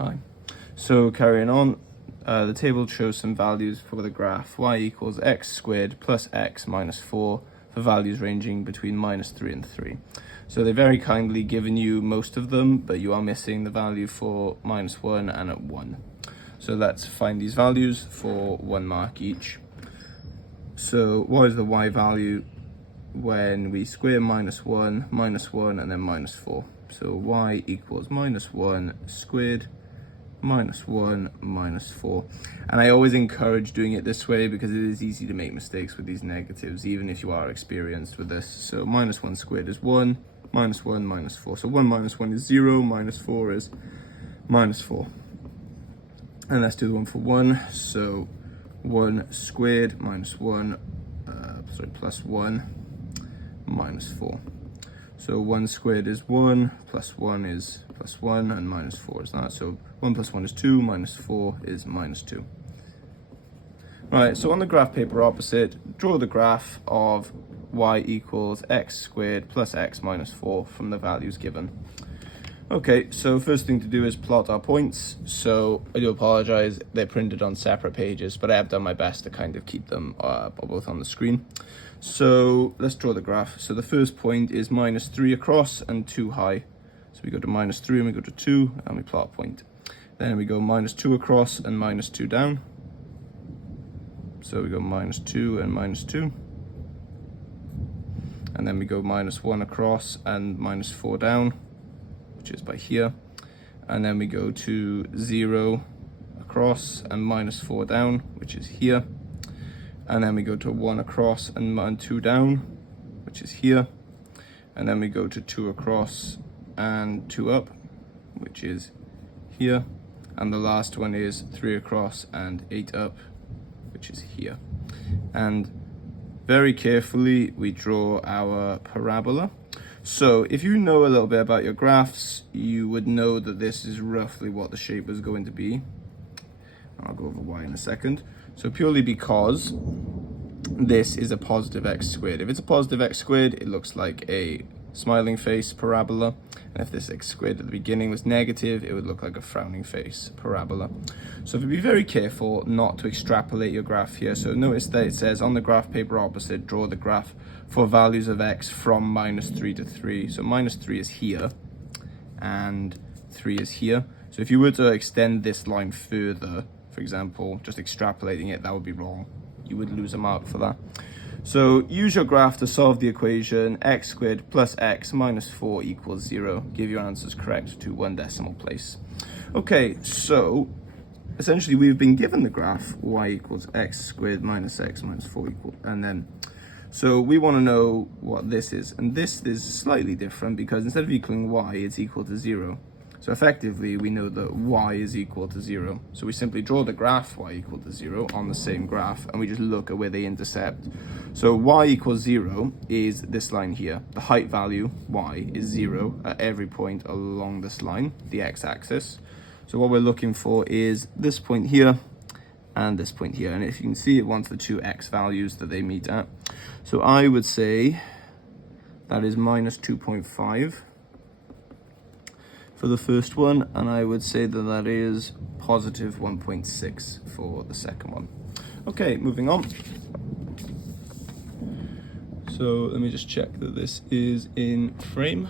Hi. So carrying on, the table shows some values for the graph y equals x squared plus x minus 4 for values ranging between -3 and 3. So they've very kindly given you most of them, but you are missing the value for -1 and at 1. So let's find these values for 1 mark each. So what is the y value when we square -1, and then -4? So y equals -1 squared -1 -4. And I always encourage doing it this way because it is easy to make mistakes with these negatives, even if you are experienced with this. So -1 squared is 1, -1 -4. So 1 minus 1 is 0, -4 is -4. And let's do the one for 1. So 1 squared plus 1 -4. So 1 squared is 1, plus 1 is plus 1, and -4 is that. So 1 plus 1 is 2, -4 is -2. Right, so on the graph paper opposite, draw the graph of y equals x squared plus x minus 4 from the values given. Okay, so first thing to do is plot our points. So I do apologize, they're printed on separate pages, but I have done my best to kind of keep them both on the screen. So let's draw the graph. So the first point is -3 across and 2 high. So we go to -3 and we go to 2 and we plot a point. Then we go -2 across and -2 down. So we go -2 and -2. And then we go -1 across and -4 down, which is by here. And then we go to 0 across and -4 down, which is here. And then we go to 1 across and 2 down, which is here. And then we go to 2 across and 2 up, which is here. And the last one is 3 across and 8 up, which is here. And very carefully, we draw our parabola. So if you know a little bit about your graphs, you would know that this is roughly what the shape is going to be. I'll go over y in a second. So purely because this is a positive x squared. If it's a positive x squared, it looks like a smiling face parabola. And if this x squared at the beginning was negative, it would look like a frowning face parabola. So if you be very careful not to extrapolate your graph here. So notice that it says on the graph paper opposite, draw the graph for values of x from -3 to 3. So -3 is here and 3 is here. So if you were to extend this line further, for example, just extrapolating it, that would be wrong. You would lose a mark for that. So use your graph to solve the equation x squared plus x minus 4 equals 0. Give your answers correct to 1 decimal place. Okay, so essentially we've been given the graph y equals x squared minus x minus 4 equal, and then so we want to know what this is. And this is slightly different because instead of equaling y, it's equal to 0. So effectively, we know that y is equal to 0. So we simply draw the graph y equal to 0 on the same graph, and we just look at where they intercept. So y equals 0 is this line here. The height value, y, is 0 at every point along this line, the x-axis. So what we're looking for is this point here and this point here. And if you can see, it wants the two x values that they meet at. So I would say that is -2.5. for the first one, and I would say that that is positive 1.6 for the second one. Okay, moving on. So let me just check that this is in frame.